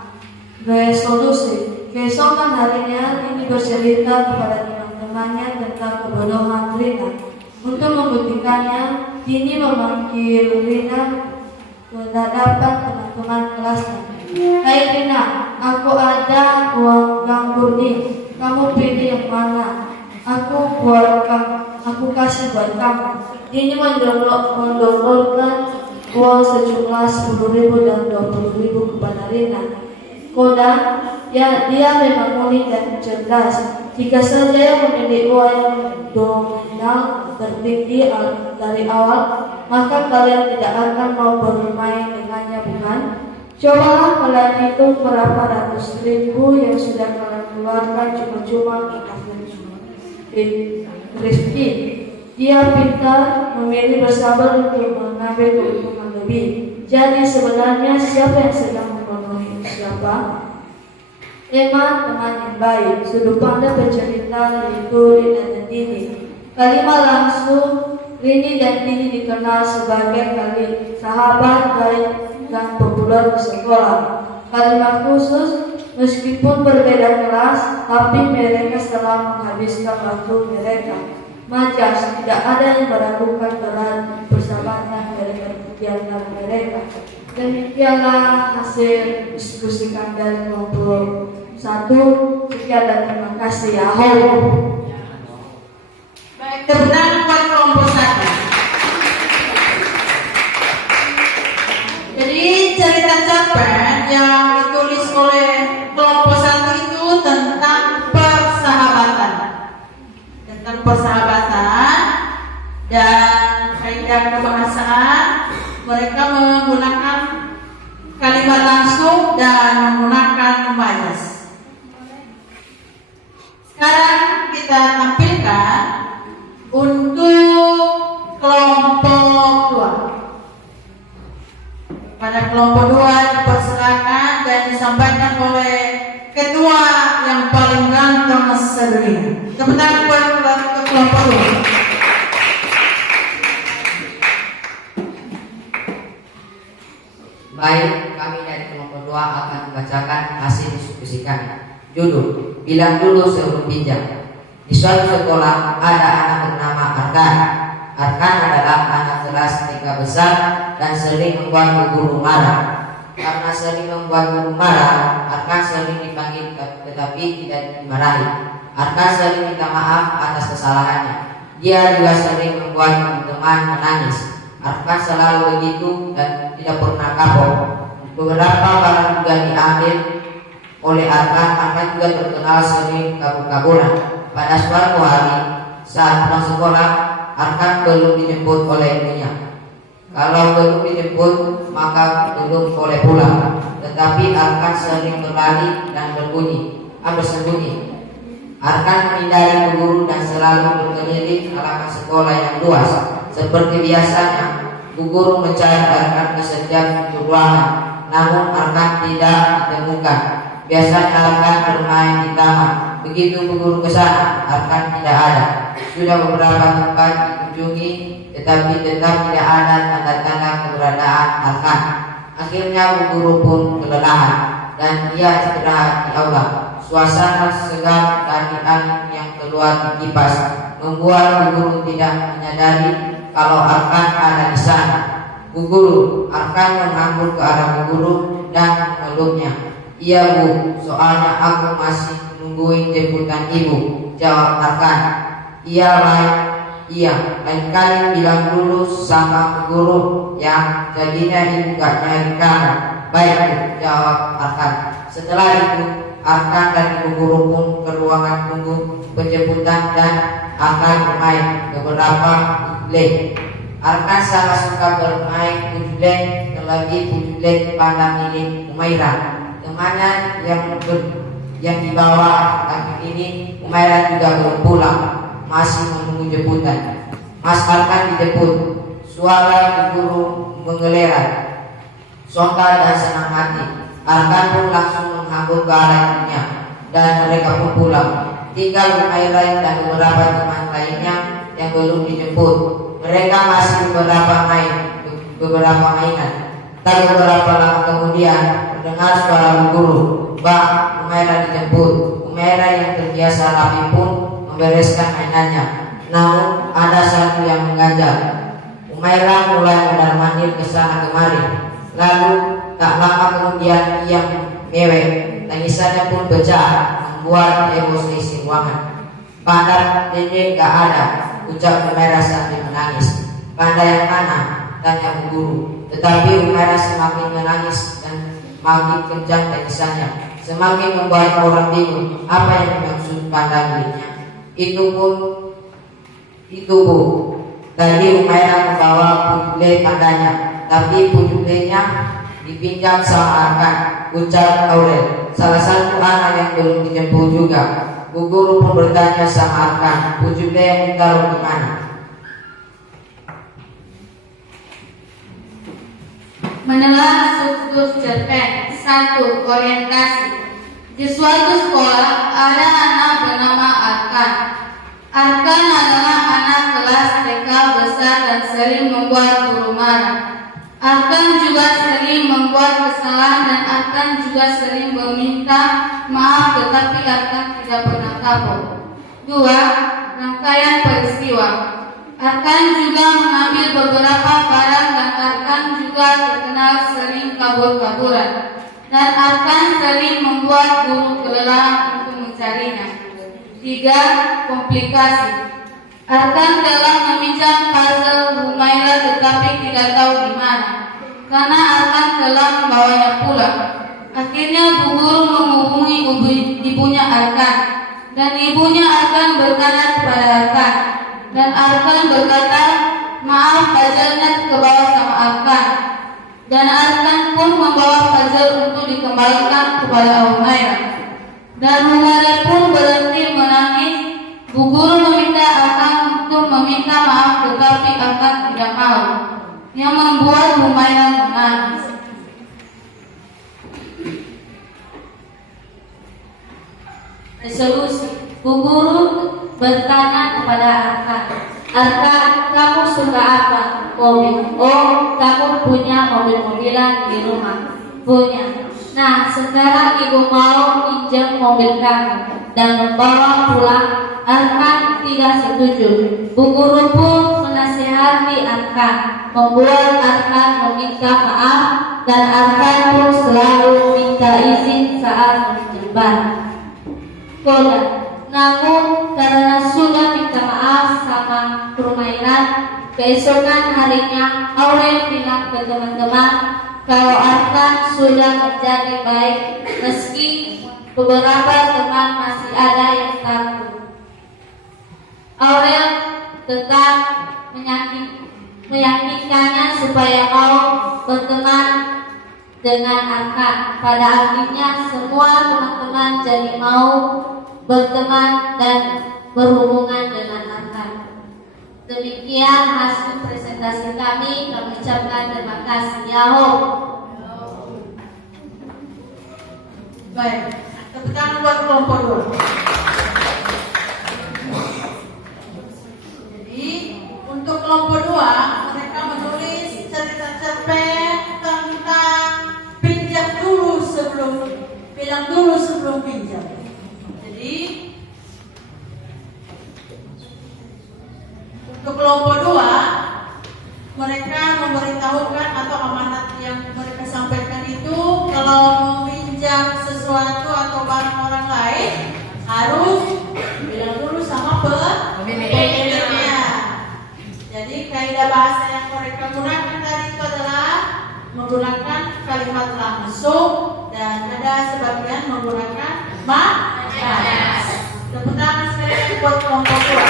Resolusi. Keesokan harinya, Dini bercerita kepada teman-temannya tentang kebodohan Rina. Untuk membuktikannya, Dini memanggil Rina ke hadapan teman-teman kelasnya. Hai Rina, aku ada uang ganggur nih. Kamu pilih yang mana? Aku kasih buat kamu. Dini mendonorkan uang sejumlah 10.000 dan 20.000 kepada Rina. Koda, ya dia memang unik dan cerdas. Jika saja yang memilih uang nominal tertinggi dari awal, maka kalian tidak akan mau bermain dengannya, bukan? Cobalah kalian hitung berapa ratus ribu yang sudah kalian keluarkan cuma-cuma Rifki. Dia pintar memilih bersabar untuk mengambil keuntungan lebih. Jadi sebenarnya siapa yang sedang membohongi siapa? Emma teman yang baik. Sudut pandang pencerita yaitu Rina dan Dini. Kalimat langsung, Rini dan Dini dikenal sebagai sahabat baik dan populer di sekolah. Kalimat khusus, meskipun berbeda kelas, tapi mereka selalu menghabiskan waktu mereka. Majas, tidak ada yang meragukan erat persahabatan di antara mereka. Demikianlah hasil diskusi kami dari kelompok 1. Sekian dan terima kasih. Baik, tepuk tangan buat kelompok 1. Jadi cerita cerpen yang ditulis oleh kelompok 1 itu tentang persahabatan. Tentang persahabatan dan kaidah kebahasaan. Mereka menggunakan kalimat langsung dan menggunakan majas. Sekarang kita tampilkan untuk kelompok 2. Pada kelompok 2 dipersilakan dan disampaikan oleh ketua yang paling ganteng sedunia. Tepuk tangan buat kelompok 2. Baik, kami dari kelompok 2 akan membacakan hasil diskusi kami. Judul, bilang dulu sebelum pinjam. Di suatu sekolah ada anak bernama Arkan. Arkan adalah anak kelas TK besar dan sering membuat guru marah. Karena sering membuat guru marah, Arkan sering dipanggil tetapi tidak dimarahi. Arkan sering minta maaf atas kesalahannya. Dia juga sering membuat teman menangis. Arkan selalu begitu dan tidak pernah kapok. Beberapa barang juga diambil oleh Arkan. Arkan juga terkenal sering kabur-kaburan. Pada suatu hari saat pulang sekolah, Arkan belum dijemput oleh ibunya. Kalau belum dijemput, maka belum boleh pulang. Tetapi Arkan sering berlari dan bersembunyi. Arkan menghindari guru dan selalu berkeliling halaman sekolah yang luas. Seperti biasanya, Bu Guru mencari Arkan ke setiap ruangan, namun Arkan tidak ditemukan. Biasanya Arkan bermain di taman. Begitu Bu Guru ke sana, Arkan tidak ada. Sudah beberapa tempat dikunjungi, tetapi tetap tidak ada tanda-tanda keberadaan Arkan. Akhirnya Bu Guru pun kelelahan dan ia istirahat di aula. Suasana segar dari angin yang keluar di kipas membuat Bu Guru tidak menyadari kalau Arkan ada di sana. Bu Guru, Arkan menghambur ke arah Bu Guru dan memeluknya. Iya Bu, soalnya aku masih menungguin jemputan Ibu, jawab Arkan. Iya, lain kali bilang dulu sama Bu Guru yang jadinya Ibu gak nyari kamu. Baik Bu, jawab Arkan. Setelah itu Arkan dan Ibu Guru pun ke ruangan tunggu penjemputan dan akan bermain beberapa game. Arkan sangat suka bermain game terlebih pujule kepada milik Umairah. Temannya yang dibawa laki ini, Umairah juga belum pulang, masih menunggu jemputan. Mas Arkan dijemput, suara guru menggelerak, sontak dan senang hati. Arkan pun langsung menghambur ke arah ibunya dan mereka pun pulang. Tinggal Umairah dan beberapa teman lainnya yang belum dijemput. Mereka masih beberapa mainan. Tak beberapa lama kemudian mendengar suara guru, "Mbak, Umairah dijemput." Umairah yang terbiasa rapi pun membereskan mainannya. Namun ada satu yang mengganjal. Umairah mulai mondar-mandir ke sana kemari. Lalu tak lama kemudian ia mewek. Tangisannya pun pecah, membuat heboh seisi ruangan. "Pandar Dede gak ada," ucap Umairah sambil menangis. "Pandar yang mana?" tanya Bu Guru. Tetapi Umairah semakin menangis dan makin kencang tangisannya, semakin membuat orang bingung apa yang dimaksud pandang miliknya. Itu Bu, tadi Umairah membawa pujule pandanya, tapi pujulenya dipinjam sama Arkan, ucap Aurel, salah satu anak yang belum dijemput juga. Bu Guru pun bertanya sama Arkan, pujule yang ditaruh di mana? Menelan struktur cerpen. 1. Orientasi. Di suatu sekolah ada anak bernama Arkan. Arkan adalah anak kelas TK besar dan sering membuat guru marah. Arkan juga sering membuat kesalahan dan Arkan juga sering meminta maaf, tetapi Arkan tidak pernah kapok. 2. Rangkaian peristiwa. Arkan juga mengambil beberapa barang dan Arkan juga terkenal sering kabur-kaburan. Dan Arkan sering membuat guru kelelahan untuk mencarinya. 3. Komplikasi. Arkan telah meminjam puzzle Humaira tetapi tidak tahu di mana, karena Arkan telah membawanya pulang. Akhirnya Bu Guru menghubungi ibunya Arkan, dan ibunya Arkan bertanya kepada Arkan, dan Arkan berkata, "Maaf, puzzle-nya kebawa sama Arkan." Dan Arkan pun membawa puzzle untuk dikembalikan kepada Humaira. Dan Humaira pun berhenti menangis. Bu Guru meminta Arkan untuk meminta maaf, tetapi Arkan tidak mau, yang membuat Humaira menangis. Resolusi. Bu Guru bertanya kepada Arkan, "Arkan, kamu suka apa?" "Mobil." "Oh, kamu punya mobil-mobilan di rumah?" "Punya." "Nah, sekarang ibu mau pinjam mobil kamu dan membawa pulang." Arkan tidak setuju. Bu Guru pun menasihati Arkan, membuat Arkan meminta maaf, dan Arkan pun selalu minta izin saat menjabat. Koda. Namun karena sudah minta maaf sama Humaira, keesokan harinya Aurel bilang ke teman-teman kalau Arkan sudah menjadi baik, meski beberapa teman masih ada yang takut. Aurel tetap meyakinkannya supaya mau berteman dengan Arkan. Pada akhirnya semua teman-teman jadi mau berteman dan berhubungan dengan Arkan. Demikian hasil presentasi kami. Kami ucapkan terima kasih. Yahoo. Baik, tepuk tangan buat kelompok 2. Jadi untuk kelompok 2 mereka menulis cerita cerpen tentang pinjam dulu sebelum bilang dulu sebelum pinjam. Jadi untuk kelompok 2 mereka memberitahukan atau amanat yang mereka sampaikan itu kalau meminjam sesuatu atau barang orang lain harus bilang dulu sama pemiliknya. Jadi kaidah bahasa yang mereka gunakan tadi itu adalah menggunakan kalimat langsung dan ada sebagian menggunakan majas. Tepuk tangan sekali buat kelompok 2.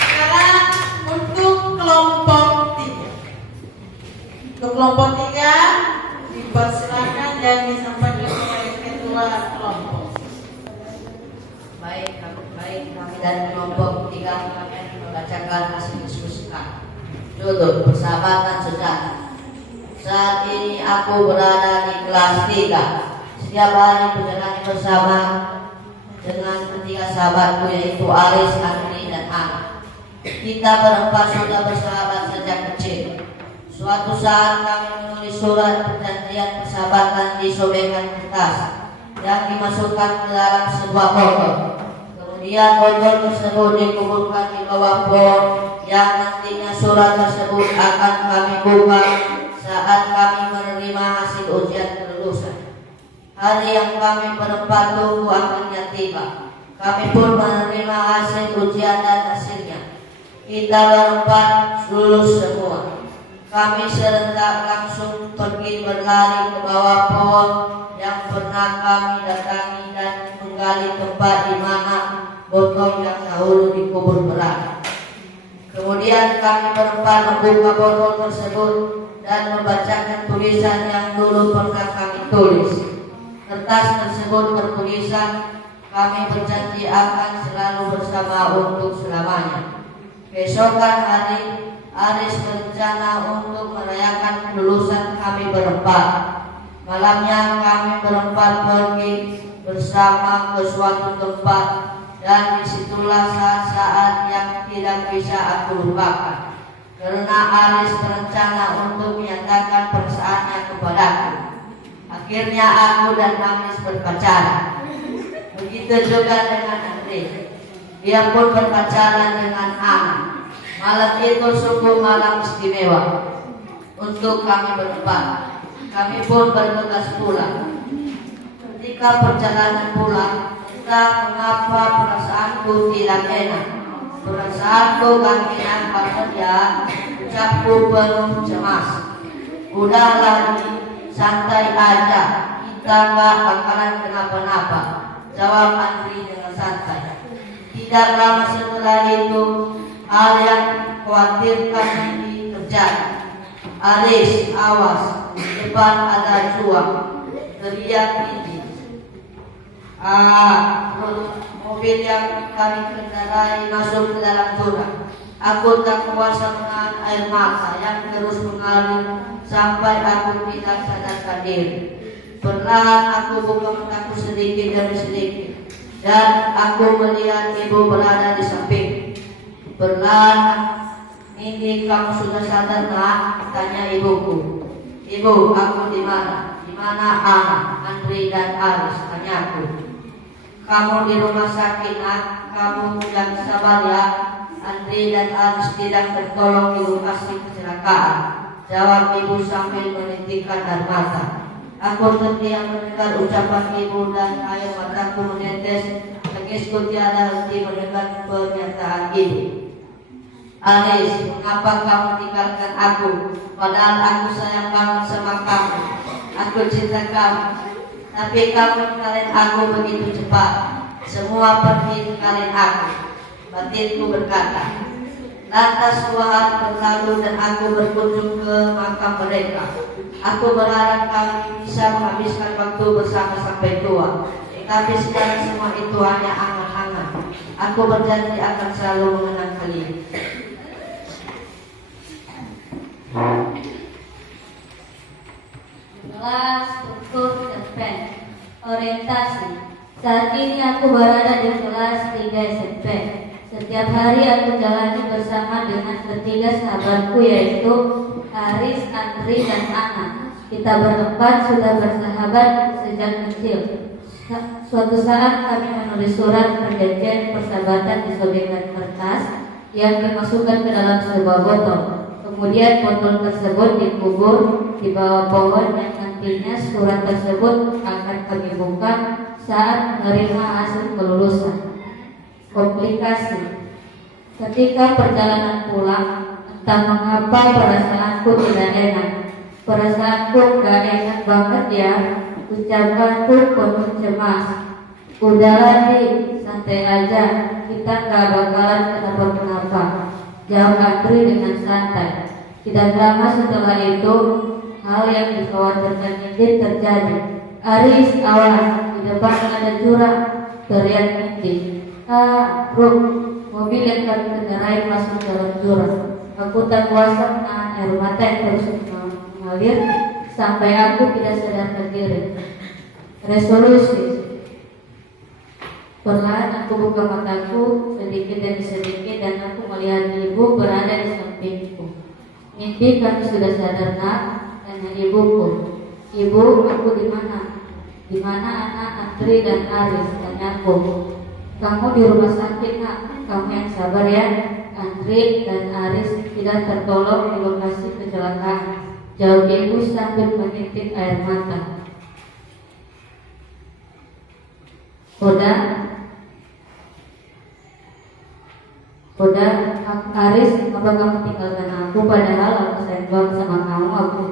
Sekarang untuk kelompok 3. Baik kami dari kelompok 3 akan membacakan hasil diskusi kami. Judul persahabatan sejati. Saat ini aku berada di kelas 3. Setiap hari berjalan bersama dengan ketiga sahabatku, yaitu Aris, Andri, dan Ana. Kita berempat sudah bersahabat sejak kecil. Suatu saat kami menulis surat perjanjian persahabatan di sobekan kertas yang dimasukkan ke dalam sebuah botol. Kemudian botol tersebut dikuburkan di bawah pohon yang nantinya surat tersebut akan kami buka saat kami menerima hasil ujian kelulusan. Hari yang kami berempat tunggu akhirnya tiba. Kami pun menerima hasil ujian dan hasilnya. Kita berempat lulus semua. Kami serentak langsung pergi berlari ke bawah pohon yang pernah kami datangi dan menggali tempat di mana botol yang dahulu dikubur berada. Kemudian kami berempat membuka botol tersebut dan membacakan tulisan yang dulu pernah kami tulis. Kertas tersebut bertulisan, kami berjanji akan selalu bersama untuk selamanya. Keesokan hari, Aris berencana untuk merayakan kelulusan kami berempat. Malamnya kami berempat pergi bersama ke suatu tempat, dan disitulah saat-saat yang tidak bisa aku lupakan. Karena Aris berencana untuk menyatakan perasaannya kepadaku. Akhirnya aku dan Aris berpacaran. Begitu juga dengan Andri. Dia pun berpacaran dengan Ana. Malam itu sungguh malam istimewa untuk kami berempat. Kami pun bergegas pulang. Ketika perjalanan pulang, entah mengapa perasaanku tidak enak. Perasaanku gak enak karena ucapku penuh cemas. Udahlah, santai aja, kita gak bakalan kenapa-napa, jawab Andri dengan santai. Tidak lama setelah itu, hal yang dikhawatirkan ini terjadi. Aris, awas, di depan ada cuang, teriak Indi. Mobil yang kami kendarai masuk ke dalam jurang. Aku tak kuasa menahan air mata yang terus mengalir sampai aku tidak sadarkan diri. Perlahan aku buka mataku sedikit demi sedikit, dan aku melihat ibu berada di samping. Perlahan, "Ini kamu sudah sadar, nak?" tanya ibuku. "Ibu, aku di mana? Di mana Ana, Andri, dan Aris?" tanyaku. "Kamu di rumah sakit, nak. Kamu yang sabar ya. Andri dan Aris tidak tertolong di lokasi kecelakaan," jawab ibu sambil menitikkan air mata. Aku terdiam mendengar ucapan ibu dan air mataku menetes. Tangisku tiada henti mendengar pernyataan ibu. "Aris, mengapa kamu tinggalkan aku? Padahal aku sayang banget sama kamu. Aku cinta kamu. Tapi kamu tinggalin aku begitu cepat. Semua pergi tinggalin aku," batinku berkata. Lantas 2 hari berlalu dan aku berkunjung ke makam mereka. Aku berharap kami bisa menghabiskan waktu bersama sampai tua. Tapi sekarang semua itu hanya angan-angan. Aku berjanji akan selalu mengenang kalian. Kelas tutur cerpen orientasi. Saat ini aku berada di kelas 3 SMP. Setiap hari aku jalani bersama dengan ketiga sahabatku, yaitu Aris, Andri, dan Ana. Kita berempat sudah bersahabat sejak kecil. Suatu saat kami menulis surat perjanjian persahabatan di sobekan kertas yang dimasukkan ke dalam sebuah botol. Kemudian botol tersebut dikubur di bawah pohon yang nantinya surat tersebut akan kami buka saat menerima hasil kelulusan. Komplikasi. Ketika perjalanan pulang, entah mengapa perasaanku tidak enak. "Perasaanku gak enak banget ya," ucapanku penuh cemas. "Udahlah Di, santai aja, kita gak bakalan kenapa-kenapa," jawab Andri dengan santai. Tidak lama setelah itu, hal yang dikhawatirkan ini terjadi. "Aris, awas, di depan ada jurang," teriak Nindi. Ah, Bro, mobil yang kami kendarai masuk dalam jurang. Aku tak kuasa menahan air mata yang terus mengalir sampai aku tidak sadarkan diri. Resolusi. Perlahan aku buka mataku sedikit demi sedikit dan aku melihat ibu berada di sampingku. Mimpi kami sudah sadar, Nak, tanya ibuku. Ibu, aku di mana? Di mana anak Andri dan Aris? Tanyaku. Kamu di rumah sakit, Nak. Kamu yang sabar ya. Andri dan Aris tidak tertolong di lokasi kecelakaan. Jawab ibu sambil menitik air mata. Udah, Aris, apa kamu tinggalkan aku? Padahal aku sayang banget sama kamu,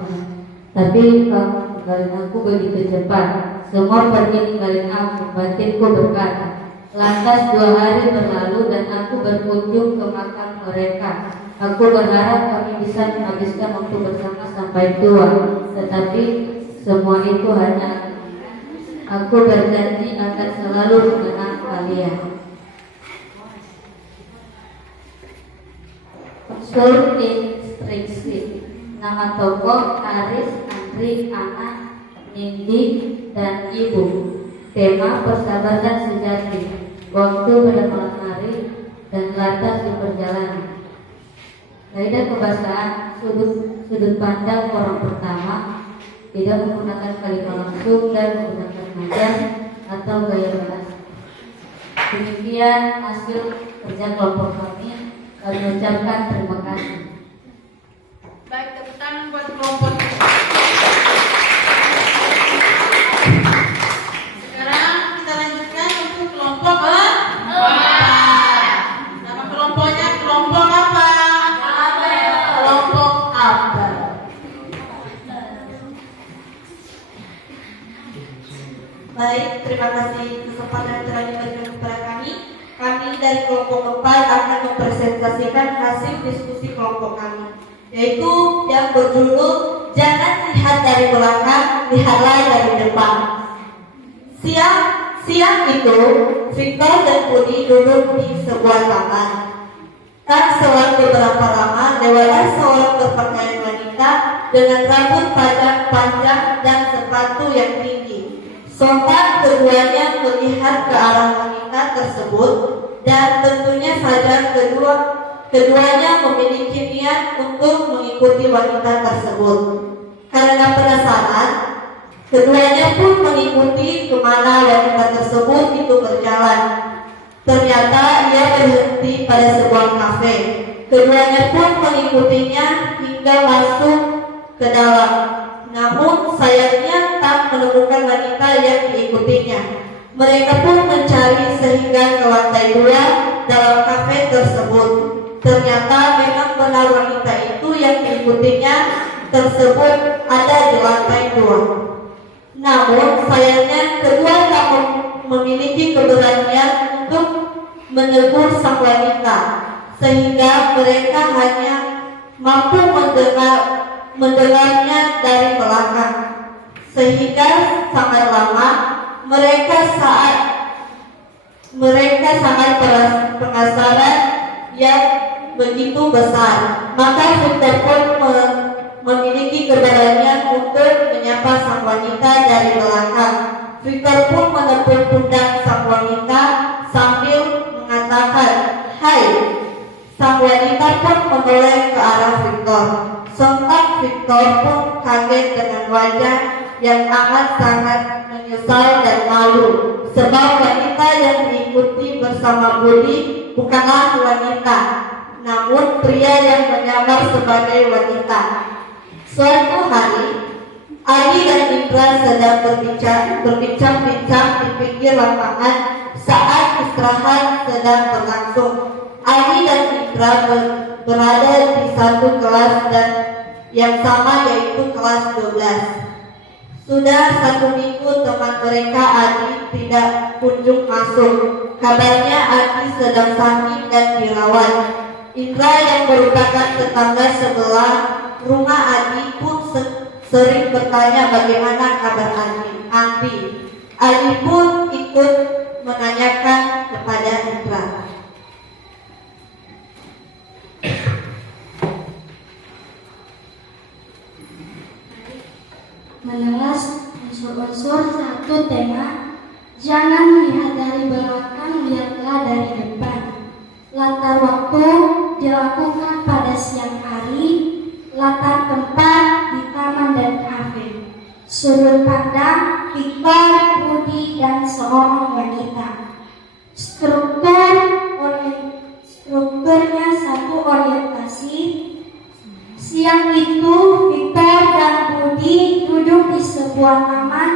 tapi kamu tinggalin aku begitu cepat. Semua pergi ninggalin aku, batinku berkata. Lantas 2 hari berlalu dan aku berkunjung ke makam mereka. Aku berharap kami bisa menghabiskan waktu bersama sampai tua. Tetapi semua itu hanya aku berjanji akan selalu mengenang kalian. Unsur instruksi. Nama tokoh Aris, Andri, anak, Nindi, dan ibu. Tema persahabatan sejati. Waktu pada malam hari dan lantas di perjalanan. Kaidah kebahasaan sudut pandang orang pertama, tidak menggunakan kalimat langsung dan menggunakan majaz atau gaya bahasa. Demikian hasil kerja kelompok kami. Kami ucapkan terima kasih. Baik, tepuk tangan buat kelompok. Sekarang kita lanjutkan untuk kelompok nama kelompoknya kelompok apa? Kelompok Abel. Baik, terima kasih kesempatan yang telah diberikan kepada kami. Kami dari kelompok 4 akan mempresentasikan hasil diskusi kelompok kami, yaitu yang berjudul Jangan lihat dari belakang, lihatlah dari depan. Siang itu, Victor dan Budi duduk di sebuah taman. Tak selang beberapa lama, lewatlah seorang berpakaian wanita dengan rambut panjang dan sepatu yang tinggi. Sontak keduanya melihat ke arah wanita tersebut dan tentunya saja keduanya memiliki niat untuk mengikuti wanita tersebut. Karena penasaran, keduanya pun mengikuti kemana wanita tersebut itu berjalan. Ternyata ia berhenti pada sebuah kafe. Keduanya pun mengikutinya hingga masuk ke dalam. Namun sayangnya tak menemukan wanita yang diikutinya. Mereka pun mencari sehingga ke lantai 2 dalam kafe tersebut. Ternyata memang benar wanita itu yang diikutinya tersebut ada di lantai 2. Namun sayangnya kedua tak memiliki keberanian untuk menegur sang wanita, sehingga mereka hanya mampu mendengarnya dari belakang. Sehingga sangat lama mereka sangat penasaran yang begitu besar. Maka Victor pun memiliki keberanian untuk menyapa sang wanita dari belakang. Victor pun menepuk pundak sang wanita sambil mengatakan, "Hai." Sang wanita pun menoleh ke arah Victor. Sontak Victor pun kaget dengan wajah yang amat sangat menyesal dan malu, sebab wanita yang diikuti bersama Budi bukanlah wanita, namun pria yang menyamar sebagai wanita. Suatu hari, Ali dan Indra sedang berbincang-bincang di pinggir lapangan saat istirahat sedang berlangsung. Ali dan Indra berada di satu kelas dan yang sama, yaitu kelas 12. Sudah 1 minggu teman mereka Adi tidak kunjung masuk. Kabarnya Adi sedang sakit dan dirawat. Indra yang merupakan tetangga sebelah rumah Adi pun sering bertanya bagaimana kabar Adi. Adi pun ikut menanyakan kepada Indra. Menelas unsur-unsur satu tema, jangan melihat dari belakang, lihatlah dari depan. Latar waktu dilakukan pada siang hari, latar tempat di taman dan kafe. Sudut pandang Victor, Budi, dan seorang wanita. Strukturnya satu orientasi. Siang itu Victor dan Budi duduk di sebuah taman.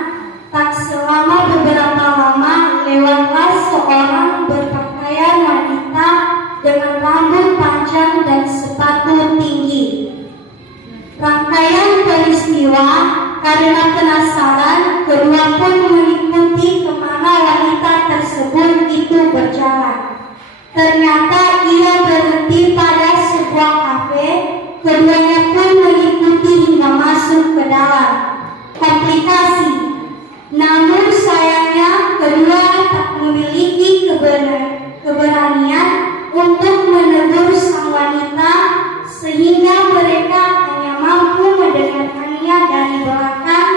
Tak selama beberapa lama lewatlah seorang berpakaian wanita dengan rambut panjang dan sepatu tinggi. Rangkaian peristiwa, karena penasaran, kedua pun mengikuti kemana wanita tersebut itu berjalan. Ternyata ia berhenti pada sebuah kafe. Keduanya pun mengikuti hingga masuk ke dalam. Komplikasi. Namun sayangnya kedua tak memiliki keberanian untuk menegur sang wanita, sehingga mereka hanya mampu mendengarkannya dari belakang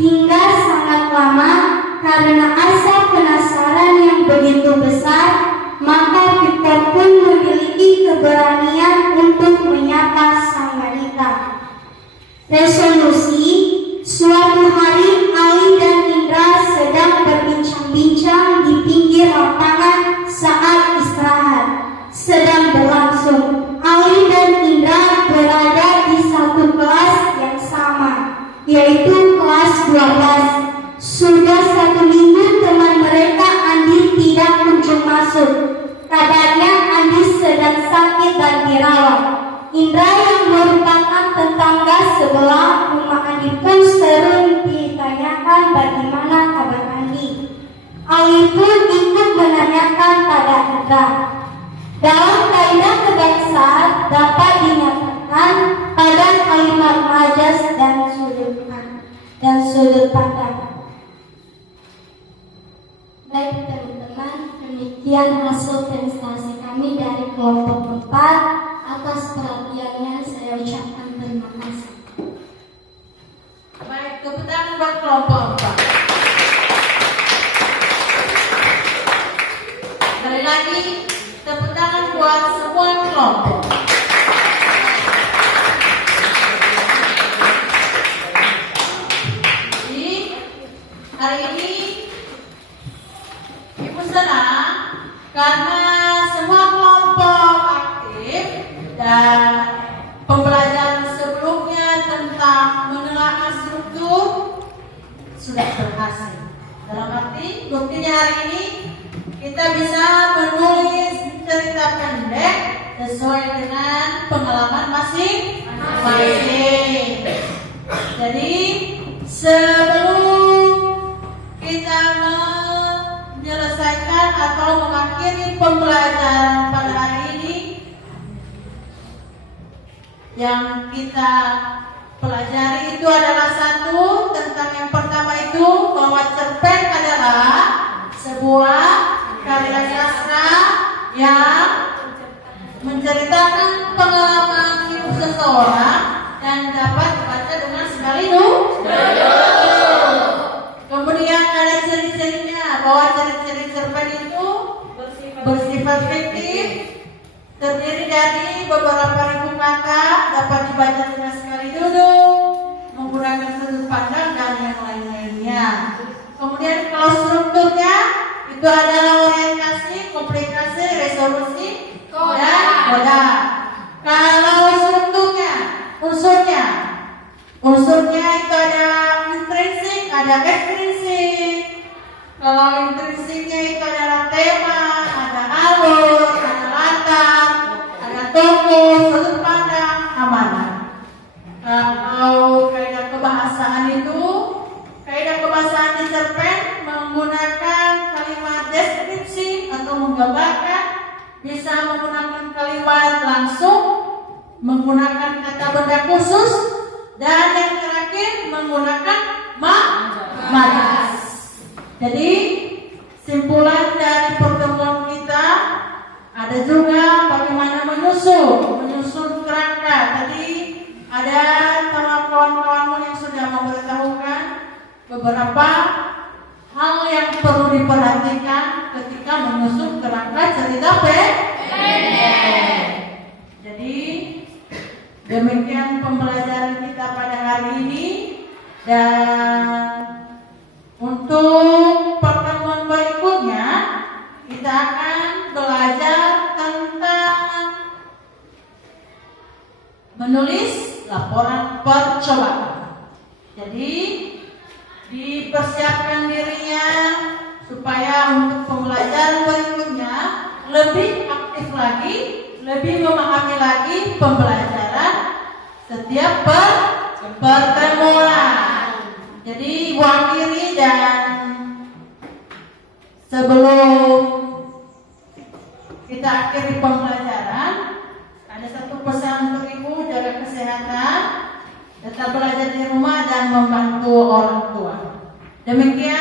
hingga sangat lama. Karena asa penasaran yang begitu besar, maka Victor pun memiliki keberanian untuk menyapa sang wanita. Resolusi. Suatu hari Ali dan Indra sedang berbincang-bincang di pinggir lapangan saat istirahat sedang berlangsung. Ali dan Indra berada di satu kelas yang sama, yaitu kelas 12. Sudah 1 minggu teman mereka Andi tidak kunjung masuk. Kabarnya Andi sedang sakit dan dirawat. Indra yang merupakan tetangga sebelah rumah Andi pun sering ditanyakan bagaimana kabar Andi. Ali pun ikut menanyakan pada Indra. Dalam kaidah kebangsaan dapat dinyatakan pada kalimat majas dan sudut pandang. Baik teman-teman, demikian hasil presentasi kami dari kelompok 4. Atas perhatiannya saya ucapkan terima kasih. Baik, tepuk tangan buat kelompok 4. Sekali lagi, tepuk tangan buat semua kelompok. Jadi, hari ini Ibu senang karena semua kelompok aktif dan pembelajaran sebelumnya tentang menelaah struktur sudah berhasil. Dalam arti, buktinya hari ini kita bisa menulis cerita pendek sesuai dengan pengalaman masing-masing. Jadi sebelum kita menyelesaikan atau mengakhiri pembelajaran pada hari ini, yang kita pelajari itu adalah satu, tentang yang pertama itu bahwa cerpen adalah sebuah karya sastra yang menceritakan pengalaman hidup seseorang dan dapat dibaca dengan sekali Kemudian ada ciri-cirinya, bahwa ciri-ciri cerpen itu bersifat fiktif, terdiri dari beberapa ribu kata, dapat dibaca dengan sekali duduk, menggunakan sudut pandang dan yang lain-lainnya. Kemudian kalau strukturnya itu adalah orientasi, komplikasi, resolusi, dan koda. Kalau strukturnya, unsurnya itu ada intrinsik, ada ekstrinsik. Kalau intrinsiknya itu adalah tema, ada alur, ada latar, ada tokoh, sudut pandang, amanah. Kalau kaidah kebahasaan itu, kaidah kebahasaan di cerpen menggunakan kalimat deskripsi atau menggambarkan, bisa menggunakan kalimat langsung, menggunakan kata benda khusus, dan yang terakhir menggunakan majas. Jadi Simpulan dari pertemuan kita ada juga bagaimana menyusun kerangka. Tadi ada kawan-kawanmu yang sudah memberitahukan beberapa hal yang perlu diperhatikan ketika menyusun kerangka cerita pendek. Jadi demikian pembelajaran kita pada hari ini, dan untuk pertemuan berikutnya kita akan belajar tentang menulis laporan percobaan. Jadi dipersiapkan dirinya supaya untuk pembelajaran berikutnya lebih aktif lagi, lebih memahami lagi pembelajaran setiap pertemuan. Jadi Ibu akhiri, dan sebelum kita akhiri pembelajaran, ada satu pesan untuk Ibu: jaga kesehatan, tetap belajar di rumah dan membantu orang tua. Demikian